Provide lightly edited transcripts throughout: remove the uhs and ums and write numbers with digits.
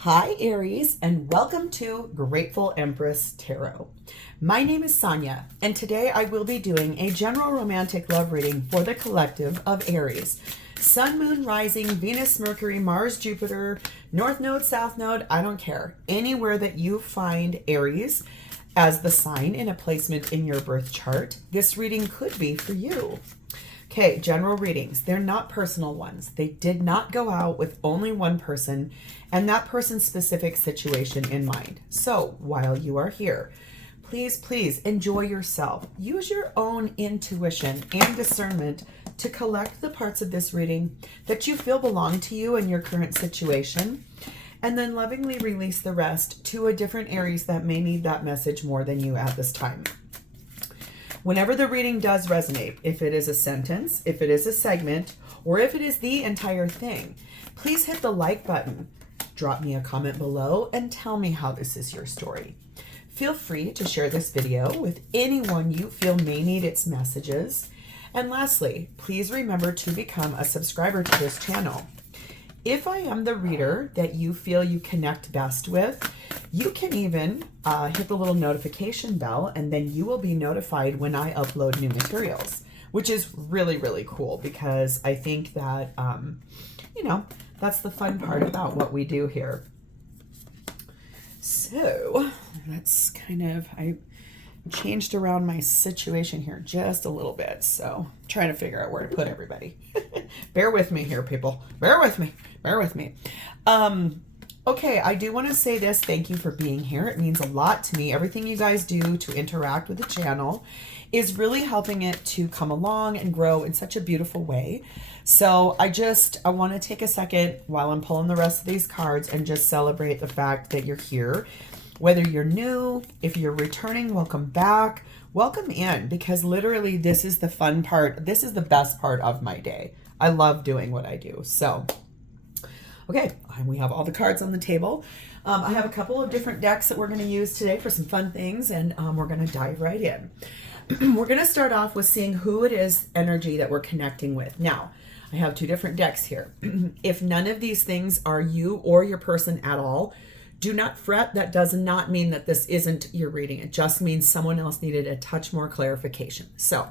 Hi Aries, and welcome to Grateful Empress Tarot. My name is Sonia, and today I will be doing a general romantic love reading for the collective of Aries. Sun, Moon, Rising, Venus, Mercury, Mars, Jupiter, North Node, South Node, I don't care. Anywhere that you find Aries as the sign in a placement in your birth chart, this reading could be for you. Okay, general readings. They're not personal ones. They did not go out with only one person and that person's specific situation in mind. So while you are here, please enjoy yourself. Use your own intuition and discernment to collect the parts of this reading that you feel belong to you in your current situation, and then lovingly release the rest to a different Aries that may need that message more than you at this time. Whenever the reading does resonate, if it is a sentence, if it is a segment, or if it is the entire thing, please hit the like button, drop me a comment below, and tell me how this is your story. Feel free to share this video with anyone you feel may need its messages. And lastly, please remember to become a subscriber to this channel. If I am the reader that you feel you connect best with, you can even hit the little notification bell, and then you will be notified when I upload new materials, which is really cool, because I think that, that's the fun part about what we do here. So that's I changed around my situation here just a little bit, so I'm trying to figure out where to put everybody. Bear with me here, people. Bear with me. Okay, I do want to say this. Thank you for being here. It means a lot to me. Everything you guys do to interact with the channel is really helping it to come along and grow in such a beautiful way. So I want to take a second while I'm pulling the rest of these cards and just celebrate the fact that you're here. Whether you're new, if you're returning, welcome back, welcome in, because literally this is the fun part. This is the best part of my day. I love doing what I do. So, okay, we have all the cards on the table. I have a couple of different decks that we're going to use today for some fun things, and we're going to dive right in. We're going to start off with seeing who it is energy that we're connecting with. Now, I have two different decks here. If none of these things are you or your person at all, do not fret. That does not mean that this isn't your reading. It just means someone else needed a touch more clarification. So,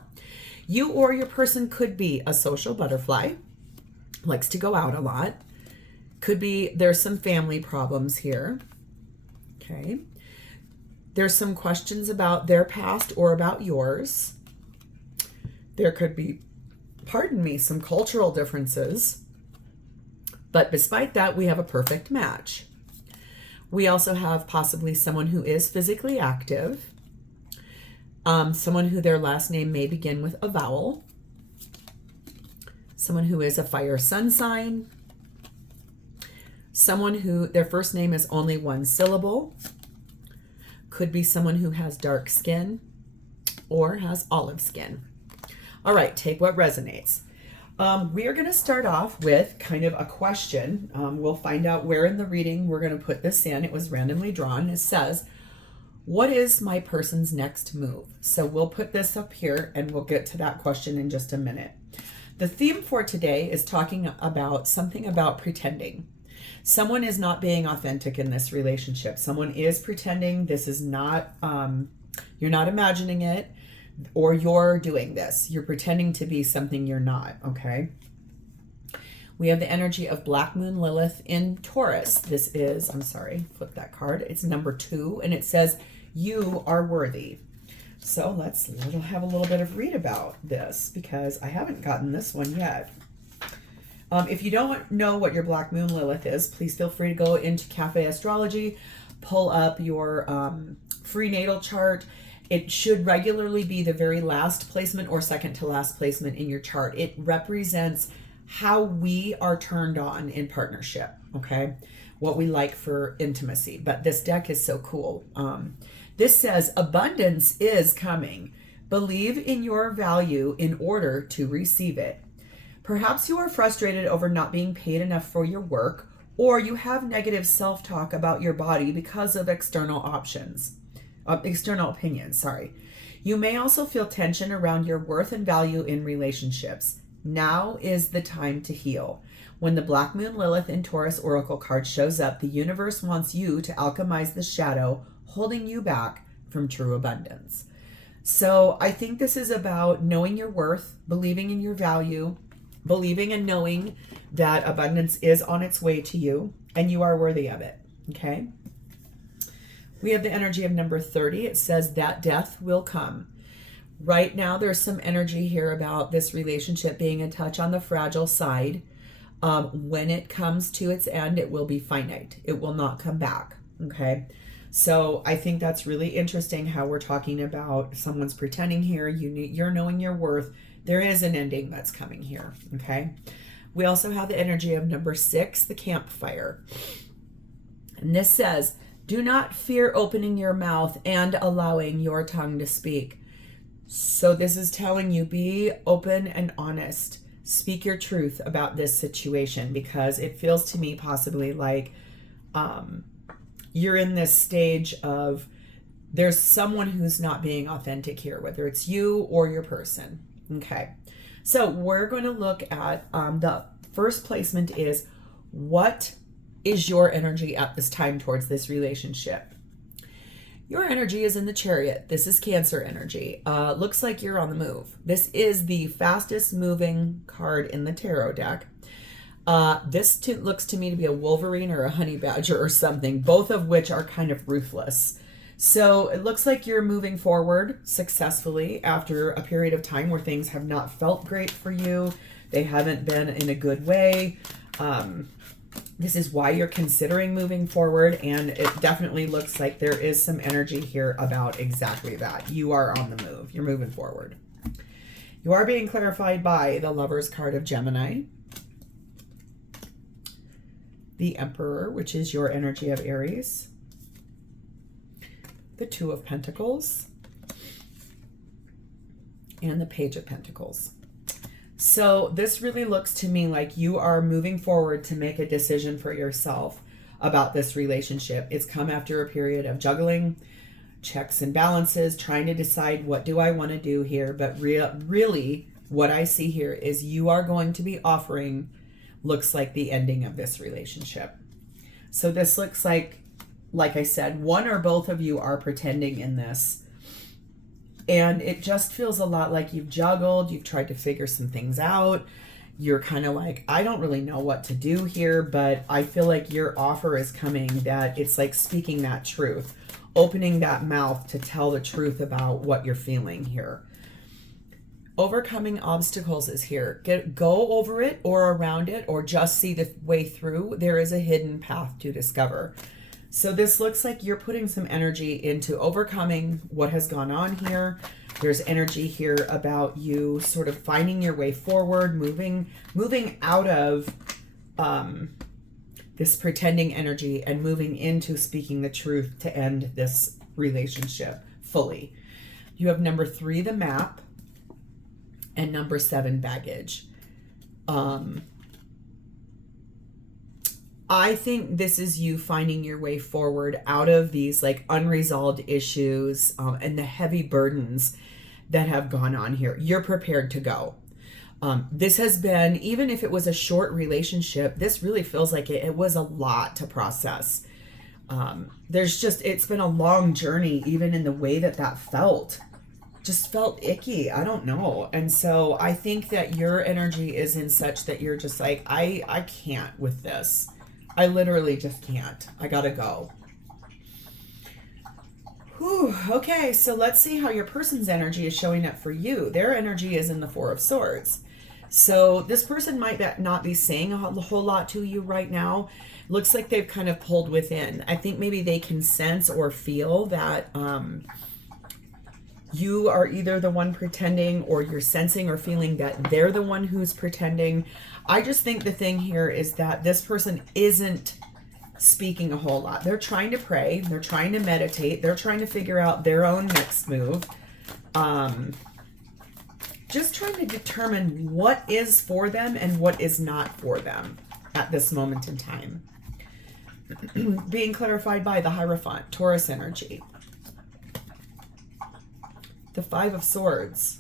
you or your person could be a social butterfly, likes to go out a lot. Could be there's some family problems here. Okay. There's some questions about their past or about yours. There could be, some cultural differences. But despite that, we have a perfect match. We also have possibly someone who is physically active. Someone who their last name may begin with a vowel. Someone who is a fire sun sign. Someone who their first name is only one syllable. Could be someone who has dark skin or has olive skin. All right, take what resonates. We are going to start off with kind of a question. We'll find out where in the reading we're going to put this in. It was randomly drawn. It says, what is my person's next move? So we'll put this up here and we'll get to that question in just a minute. The theme for today is talking about something about pretending. Someone is not being authentic in this relationship. Someone is pretending. This is not, you're not imagining it, or you're doing this. You're pretending to be something you're not, okay? We have the energy of Black Moon Lilith in Taurus. This is, flip that card. It's number 2, and it says, you are worthy. So let's have a little bit of read about this, because I haven't gotten this one yet. If you don't know what your Black Moon Lilith is, please feel free to go into Cafe Astrology, pull up your free natal chart. It should regularly be the very last placement or second to last placement in your chart. It represents how we are turned on in partnership, okay? What we like for intimacy. But this deck is so cool. This says, abundance is coming. Believe in your value in order to receive it. Perhaps you are frustrated over not being paid enough for your work, or you have negative self-talk about your body because of external opinions, You may also feel tension around your worth and value in relationships. Now is the time to heal. When the Black Moon Lilith in Taurus Oracle card shows up, the universe wants you to alchemize the shadow holding you back from true abundance. So I think this is about knowing your worth, believing in your value, believing and knowing that abundance is on its way to you and you are worthy of it. Okay. We have the energy of number 30. It says that death will come. Right now, there's some energy here about this relationship being a touch on the fragile side. When it comes to its end, it will be finite. It will not come back. Okay. So I think that's really interesting how we're talking about someone's pretending here. You're knowing your worth. There is an ending that's coming here. Okay. We also have the energy of number 6, the campfire. And this says, do not fear opening your mouth and allowing your tongue to speak. So this is telling you, be open and honest. Speak your truth about this situation, because it feels to me possibly like you're in this stage of there's someone who's not being authentic here, whether it's you or your person. Okay. So we're going to look at the first placement is, what is your energy at this time towards this relationship? Your energy is in the Chariot. This is Cancer energy. Looks like you're on the move. This is the fastest moving card in the tarot deck. This looks to me to be a Wolverine or a Honey Badger or something, both of which are kind of ruthless. So it looks like you're moving forward successfully after a period of time where things have not felt great for you. They haven't been in a good way. This is why you're considering moving forward, and it definitely looks like there is some energy here about exactly that. You are on the move. You're moving forward. You are being clarified by the Lover's card of Gemini, the Emperor, which is your energy of Aries, the Two of Pentacles, and the Page of Pentacles. So this really looks to me like you are moving forward to make a decision for yourself about this relationship. It's come after a period of juggling, checks and balances, trying to decide, what do I want to do here? But really what I see here is you are going to be offering, looks like, the ending of this relationship. So this looks like I said, one or both of you are pretending in this. And it just feels a lot like you've juggled, you've tried to figure some things out. You're kind of like, I don't really know what to do here, but I feel like your offer is coming, that it's like speaking that truth, opening that mouth to tell the truth about what you're feeling here. Overcoming obstacles is here. Go over it or around it, or just see the way through. There is a hidden path to discover. So this looks like you're putting some energy into overcoming what has gone on here. There's energy here about you sort of finding your way forward, moving out of this pretending energy and moving into speaking the truth to end this relationship fully. You have number 3, the Map, and number 7, baggage. I think this is you finding your way forward out of these like unresolved issues and the heavy burdens that have gone on here. You're prepared to go. This has been, even if it was a short relationship, this really feels like it was a lot to process. It's been a long journey, even in the way that felt. Just felt icky. I don't know. And so I think that your energy is in such that you're just like, I can't with this. I literally just can't. I gotta go. Whew. Okay, so let's see how your person's energy is showing up for you. Their energy is in the 4 of Swords. So this person might not be saying a whole lot to you right now. Looks like they've kind of pulled within. I think maybe they can sense or feel that you are either the one pretending, or you're sensing or feeling that they're the one who's pretending. I just think the thing here is that this person isn't speaking a whole lot. They're trying to pray. They're trying to meditate. They're trying to figure out their own next move. Just trying to determine what is for them and what is not for them at this moment in time. Being clarified by the Hierophant, Taurus energy. The 5 of Swords.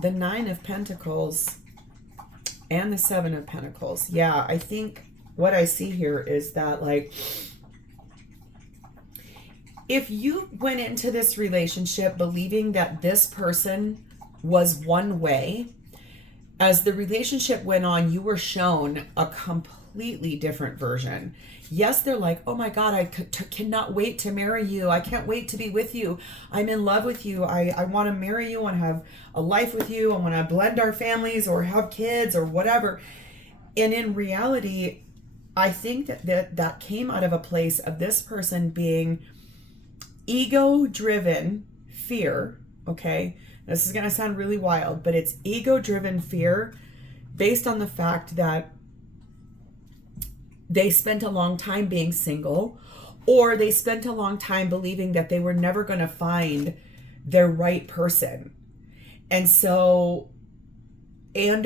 the Nine of Pentacles and the Seven of Pentacles. Yeah, I think what I see here is that, like, if you went into this relationship believing that this person was one way, as the relationship went on, you were shown a completely different version. Yes, they're like, oh my God, I cannot wait to marry you. I can't wait to be with you. I'm in love with you. I want to marry you and have a life with you. I want to blend our families or have kids or whatever. And in reality, I think that came out of a place of this person being ego-driven fear, okay? This is going to sound really wild, but it's ego-driven fear based on the fact that they spent a long time being single, or they spent a long time believing that they were never going to find their right person. And so,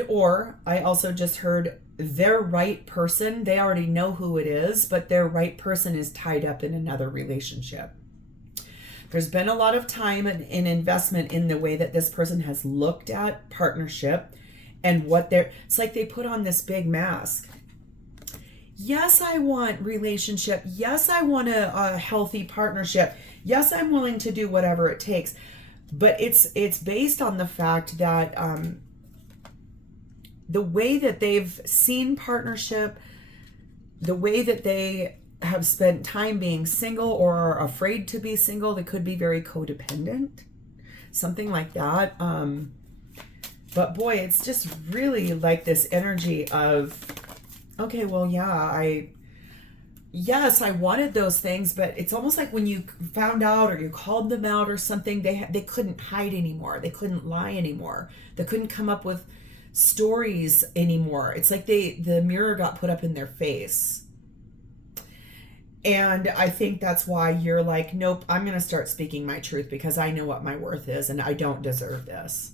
or I also just heard their right person, they already know who it is, but their right person is tied up in another relationship. There's been a lot of time and investment in the way that this person has looked at partnership and what it's like they put on this big mask. Yes, I want relationship. Yes, I want a healthy partnership. Yes, I'm willing to do whatever it takes. But it's based on the fact that the way that they've seen partnership, the way that they have spent time being single or are afraid to be single, they could be very codependent, something like that. But boy, it's just really like this energy of, okay, well, yeah, yes, I wanted those things, but it's almost like when you found out or you called them out or something, they couldn't hide anymore. They couldn't lie anymore. They couldn't come up with stories anymore. It's like the mirror got put up in their face. And I think that's why you're like, nope, I'm going to start speaking my truth because I know what my worth is and I don't deserve this.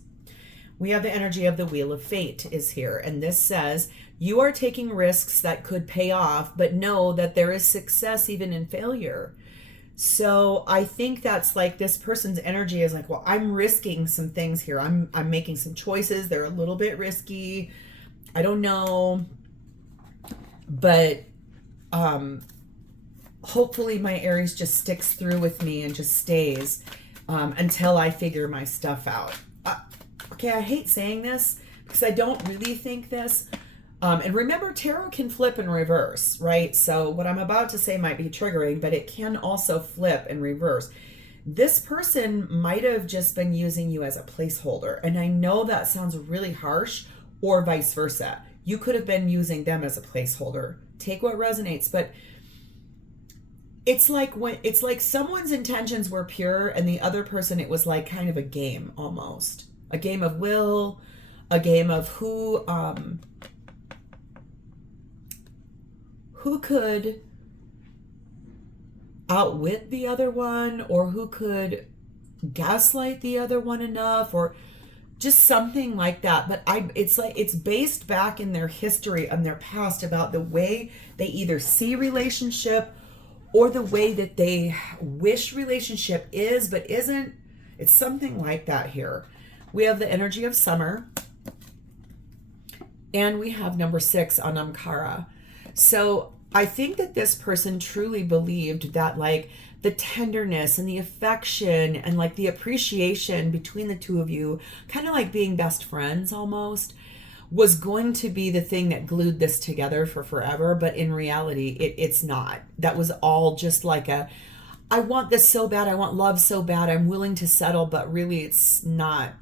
We have the energy of the Wheel of Fate is here. And this says, you are taking risks that could pay off, but know that there is success even in failure. So I think that's like this person's energy is like, well, I'm risking some things here. I'm making some choices. They're a little bit risky. I don't know. But hopefully my Aries just sticks through with me and just stays until I figure my stuff out. Okay, I hate saying this because I don't really think this. And remember, tarot can flip and reverse, right? So what I'm about to say might be triggering, but it can also flip and reverse. This person might have just been using you as a placeholder. And I know that sounds really harsh, or vice versa. You could have been using them as a placeholder. Take what resonates, but it's like someone's intentions were pure and the other person, it was like kind of a game almost. A game of will, a game of who could outwit the other one, or who could gaslight the other one enough, or just something like that. But it's based back in their history and their past about the way they either see relationship or the way that they wish relationship is but isn't. It's something like that here. We have the energy of summer, and we have number 6 on Ankara. So I think that this person truly believed that like the tenderness and the affection and like the appreciation between the two of you, kind of like being best friends almost, was going to be the thing that glued this together for forever. But in reality, it's not. That was all just like I want this so bad. I want love so bad. I'm willing to settle, but really it's not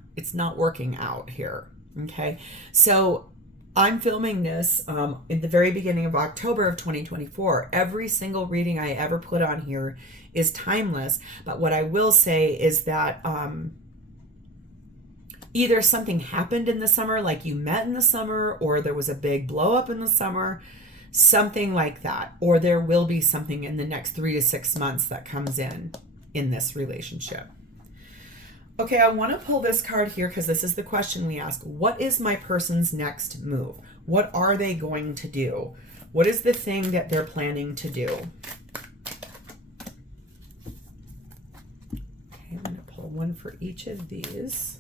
working out here. Okay. So I'm filming this in the very beginning of October of 2024. Every single reading I ever put on here is timeless. But what I will say is that either something happened in the summer, like you met in the summer, or there was a big blow up in the summer, something like that. Or there will be something in the next 3 to 6 months that comes in this relationship. Okay, I want to pull this card here because this is the question we ask. What is my person's next move? What are they going to do? What is the thing that they're planning to do? Okay, I'm going to pull one for each of these.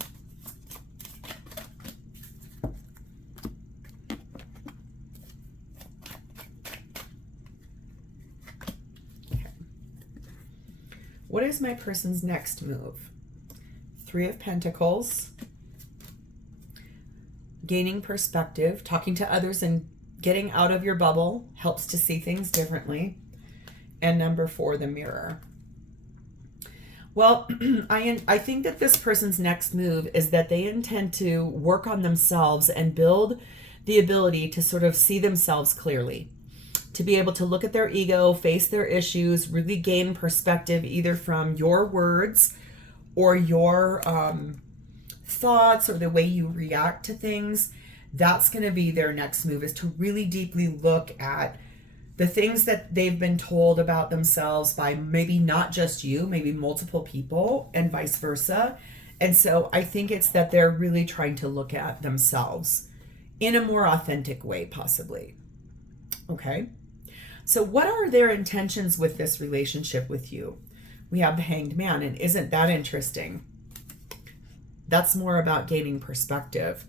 What is my person's next move? 3 of Pentacles. Gaining perspective, talking to others and getting out of your bubble helps to see things differently. And number 4, the Mirror. Well, I think that this person's next move is that they intend to work on themselves and build the ability to sort of see themselves clearly, to be able to look at their ego, face their issues, really gain perspective either from your words or your thoughts or the way you react to things. That's going to be their next move, is to really deeply look at the things that they've been told about themselves by maybe not just you, maybe multiple people, and vice versa. And so I think it's that they're really trying to look at themselves in a more authentic way, possibly. Okay. So what are their intentions with this relationship with you? We have the Hanged Man, and isn't that interesting? That's more about gaining perspective.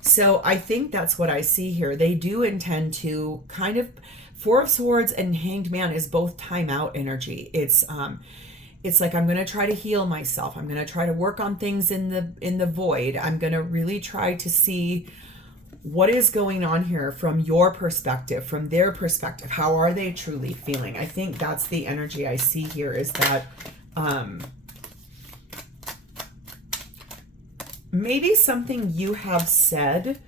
So I think that's what I see here. They do intend to kind of, 4 of Swords and Hanged Man is both time out energy. It's like, I'm going to try to heal myself. I'm going to try to work on things in the void. I'm going to really try to see what is going on here from your perspective, from their perspective. How are they truly feeling? I think that's the energy I see here, is that maybe something you have said,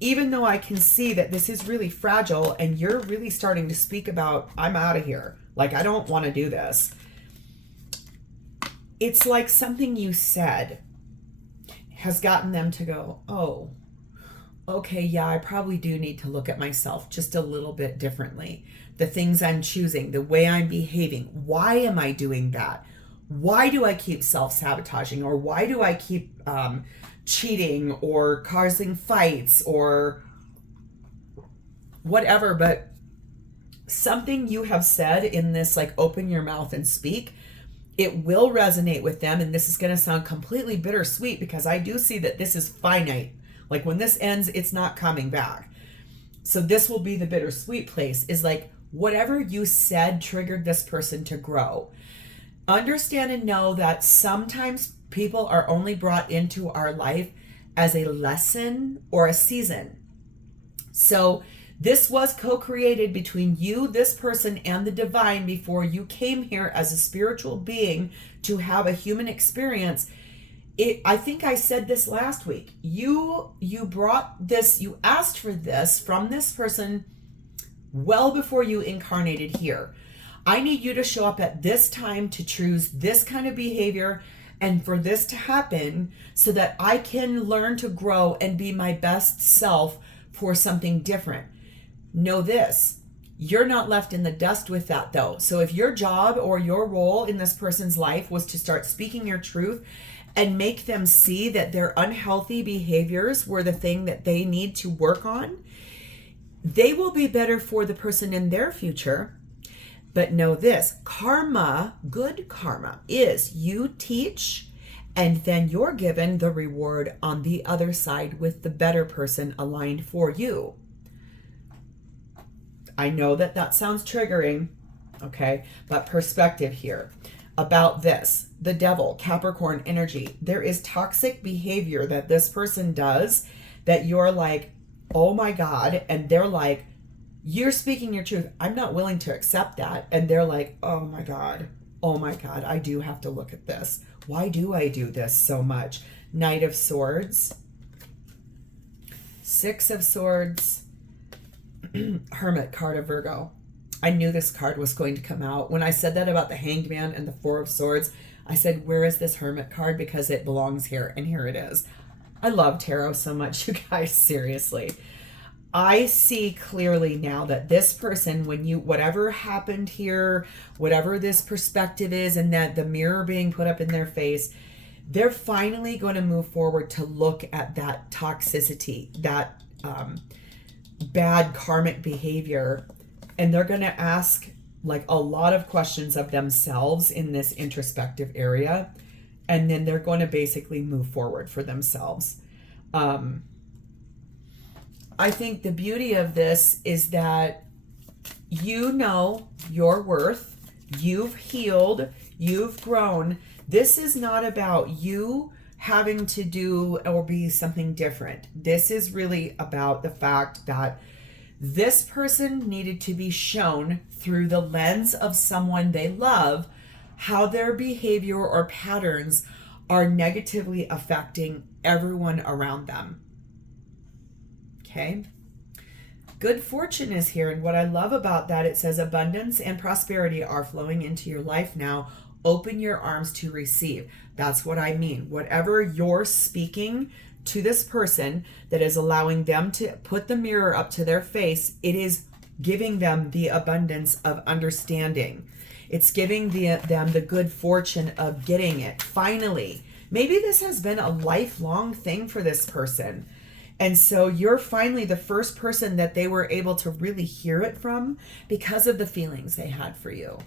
even though I can see that this is really fragile and you're really starting to speak about, I'm out of here. Like, I don't want to do this. It's like something you said has gotten them to go, oh, okay, yeah, I probably do need to look at myself just a little bit differently. The things I'm choosing, the way I'm behaving. Why am I doing that? Why do I keep self-sabotaging? Or why do I keep cheating or causing fights or whatever? But something you have said in this, like, open your mouth and speak, it will resonate with them. And this is going to sound completely bittersweet, because I do see that this is finite. Like, when this ends, it's not coming back. So this will be the bittersweet place, is like, whatever you said triggered this person to grow. Understand and know that sometimes people are only brought into our life as a lesson or a season. So this was co-created between you, this person, and the divine before you came here as a spiritual being to have a human experience. I think I said this last week. You brought this, you asked for this from this person well before you incarnated here. I need you to show up at this time to choose this kind of behavior and for this to happen so that I can learn to grow and be my best self for something different. Know this, you're not left in the dust with that though. So if your job or your role in this person's life was to start speaking your truth and make them see that their unhealthy behaviors were the thing that they need to work on, they will be better for the person in their future. But know this, karma, good karma, is you teach and then you're given the reward on the other side with the better person aligned for you. I know that that sounds triggering, okay? But perspective here about this, the Devil, Capricorn energy. There is toxic behavior that this person does that you're like, oh my God. And they're like, you're speaking your truth. I'm not willing to accept that. And they're like, oh my God, I do have to look at this. Why do I do this so much? Knight of Swords, 6 of Swords, Hermit card of Virgo. I knew this card was going to come out. When I said that about the Hanged Man and the 4 of Swords, I said, where is this Hermit card? Because it belongs here. And here it is. I love tarot so much, you guys, seriously. I see clearly now that this person, when you, whatever happened here, whatever this perspective is, and that the mirror being put up in their face, they're finally going to move forward to look at that toxicity, that bad karmic behavior. And they're going to ask like a lot of questions of themselves in this introspective area. And then they're going to basically move forward for themselves. I think the beauty of this is that you know your worth. You've healed. You've grown. This is not about you having to do or be something different. This is really about the fact that this person needed to be shown through the lens of someone they love how their behavior or patterns are negatively affecting everyone around them. Okay? Good fortune is here, and what I love about that, it says abundance and prosperity are flowing into your life now. Open your arms to receive. That's what I mean. Whatever you're speaking to this person that is allowing them to put the mirror up to their face, it is giving them the abundance of understanding. It's giving them the good fortune of getting it. Finally, maybe this has been a lifelong thing for this person. And so you're finally the first person that they were able to really hear it from because of the feelings they had for you.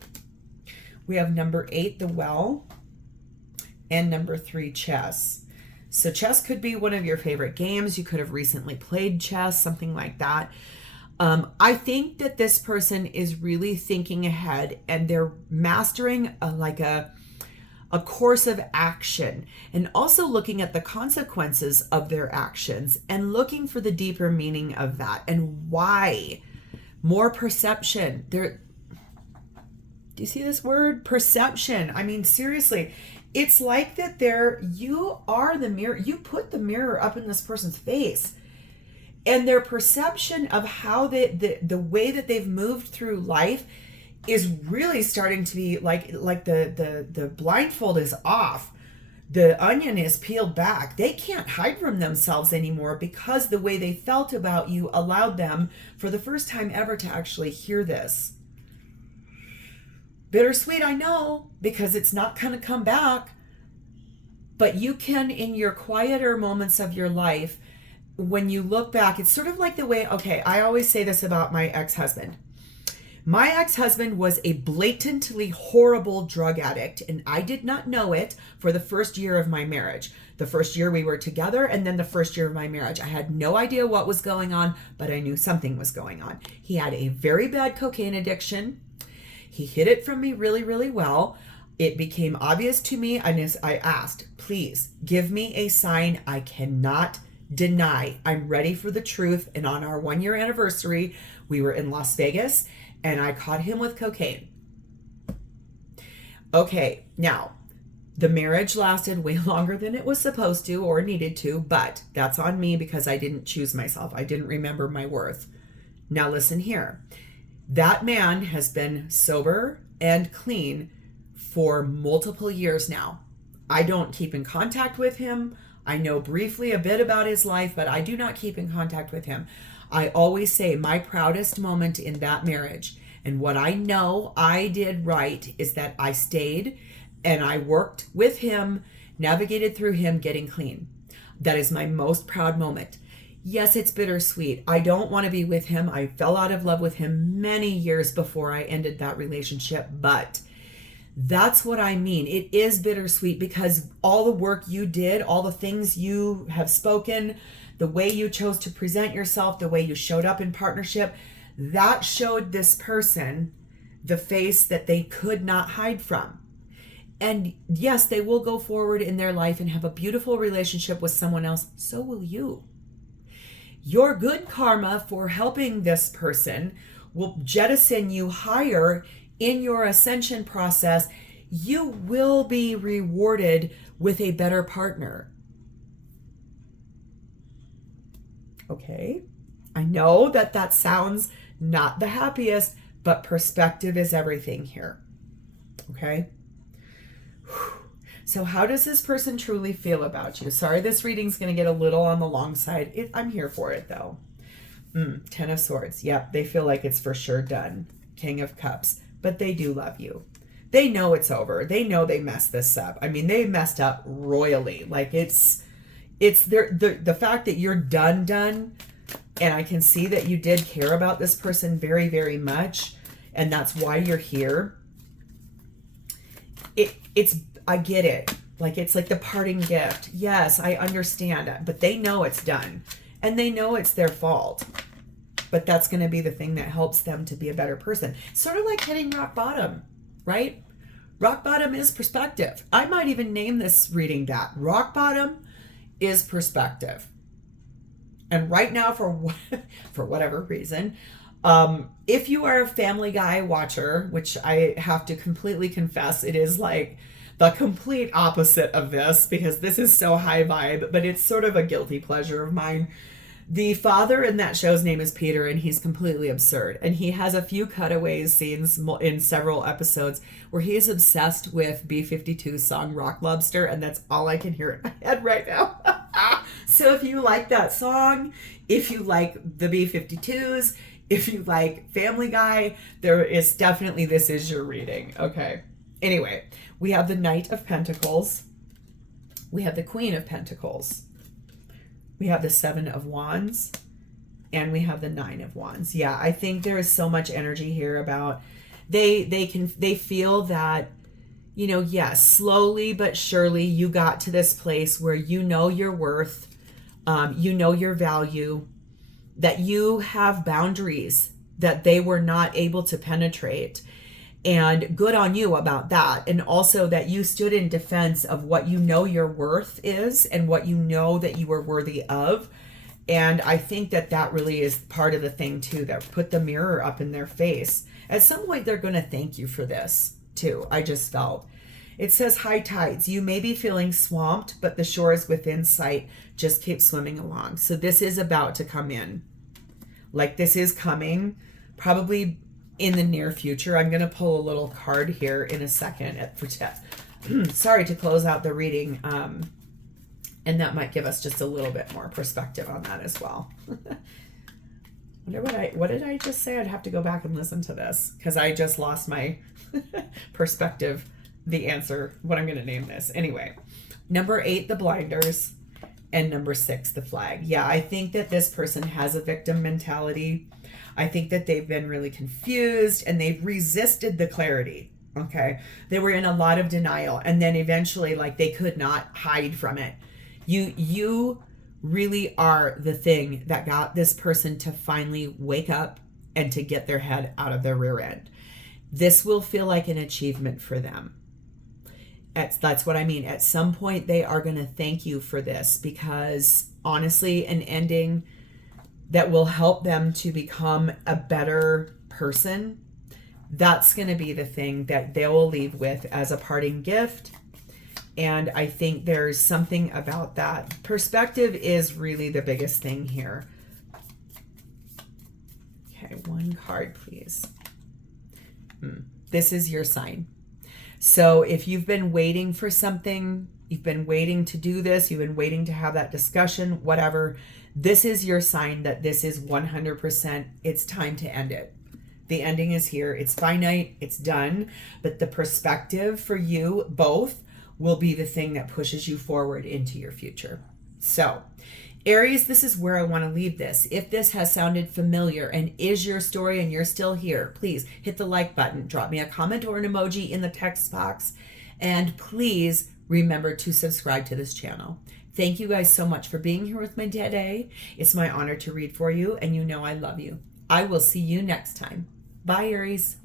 We have number 8, the well, and number 3, chess. So chess could be one of your favorite games. You could have recently played chess, something like that. I think that this person is really thinking ahead, and they're mastering a course of action, and also looking at the consequences of their actions and looking for the deeper meaning of that and why. More perception. Do you see this word? Perception. I mean, seriously, it's like that you are the mirror. You put the mirror up in this person's face, and their perception of how the way that they've moved through life is really starting to be like the blindfold is off. The onion is peeled back. They can't hide from themselves anymore because the way they felt about you allowed them for the first time ever to actually hear this. Bittersweet, I know, because it's not going to come back. But you can, in your quieter moments of your life, when you look back, it's sort of like the way, okay, I always say this about my ex-husband. My ex-husband was a blatantly horrible drug addict, and I did not know it for the first year of my marriage. The first year we were together, and then the first year of my marriage. I had no idea what was going on, but I knew something was going on. He had a very bad cocaine addiction. He hid it from me really, really well. It became obvious to me, and I asked, please give me a sign I cannot deny. I'm ready for the truth. And on our 1-year anniversary, we were in Las Vegas, and I caught him with cocaine. Okay, now, the marriage lasted way longer than it was supposed to or needed to, but that's on me because I didn't choose myself. I didn't remember my worth. Now listen here. That man has been sober and clean for multiple years now. I don't keep in contact with him. I know briefly a bit about his life, but I do not keep in contact with him. I always say my proudest moment in that marriage, and what I know I did right, is that I stayed and I worked with him, navigated through him getting clean. That is my most proud moment. Yes, it's bittersweet. I don't want to be with him. I fell out of love with him many years before I ended that relationship, but that's what I mean. It is bittersweet because all the work you did, all the things you have spoken, the way you chose to present yourself, the way you showed up in partnership, that showed this person the face that they could not hide from. And yes, they will go forward in their life and have a beautiful relationship with someone else. So will you. Your good karma for helping this person will jettison you higher in your ascension process. You will be rewarded with a better partner. Okay, I know that sounds not the happiest, but perspective is everything here. Okay. So how does this person truly feel about you? Sorry, this reading's going to get a little on the long side. I'm here for it, though. 10 of Swords. Yep, they feel like it's for sure done. King of Cups. But they do love you. They know it's over. They know they messed this up. I mean, they messed up royally. Like, it's the fact that you're done, and I can see that you did care about this person very, very much, and that's why you're here. I get it. Like, it's like the parting gift. Yes, I understand, but they know it's done, and they know it's their fault. But that's going to be the thing that helps them to be a better person. Sort of like hitting rock bottom. right? Rock bottom is perspective. I might even name this reading that. Rock bottom is perspective. And right now, for whatever reason, if you are a Family Guy watcher, which I have to completely confess, it is like the complete opposite of this, because this is so high vibe, but it's sort of a guilty pleasure of mine. The father in that show's name is Peter, and he's completely absurd. And he has a few cutaways scenes in several episodes where he is obsessed with B-52's song Rock Lobster, and that's all I can hear in my head right now. So if you like that song, if you like the B-52s, if you like Family Guy, there is definitely, this is your reading. Okay. Anyway, we have the Knight of Pentacles. We have the Queen of Pentacles. We have the Seven of Wands. And we have the Nine of Wands. Yeah, I think there is so much energy here about they feel that, you know, yes, slowly but surely you got to this place where you know your worth, you know your value, that you have boundaries that they were not able to penetrate. And good on you about that. And also that you stood in defense of what you know your worth is and what you know that you were worthy of. And I think that that really is part of the thing too, that put the mirror up in their face. At some point, they're going to thank you for this too. I just felt. It says high tides. You may be feeling swamped, but the shore is within sight. Just keep swimming along. So this is about to come in. Like this is coming probably in the near future. I'm going to pull a little card here in a second sorry, to close out the reading. And that might give us just a little bit more perspective on that as well. What did I just say? I'd have to go back and listen to this because I just lost my perspective, the answer, what I'm going to name this. Anyway, number 8, the blinders, and number 6, the flag. Yeah, I think that this person has a victim mentality. I think that they've been really confused and they've resisted the clarity. Okay. They were in a lot of denial, and then eventually, like, they could not hide from it. You really are the thing that got this person to finally wake up and to get their head out of their rear end. This will feel like an achievement for them. That's what I mean. At some point, they are going to thank you for this, because honestly, an ending that will help them to become a better person, that's going to be the thing that they will leave with as a parting gift. And I think there's something about that. Perspective is really the biggest thing here. Okay, one card, please. This is your sign. So if you've been waiting for something, you've been waiting to do this, you've been waiting to have that discussion, whatever, this is your sign that this is 100%, it's time to end it. The ending is here. It's finite. It's done. But the perspective for you both will be the thing that pushes you forward into your future. So, Aries, this is where I want to leave this. If this has sounded familiar and is your story and you're still here, please hit the like button, drop me a comment or an emoji in the text box, and please remember to subscribe to this channel. Thank you guys so much for being here with me today. It's my honor to read for you, and you know I love you. I will see you next time. Bye, Aries.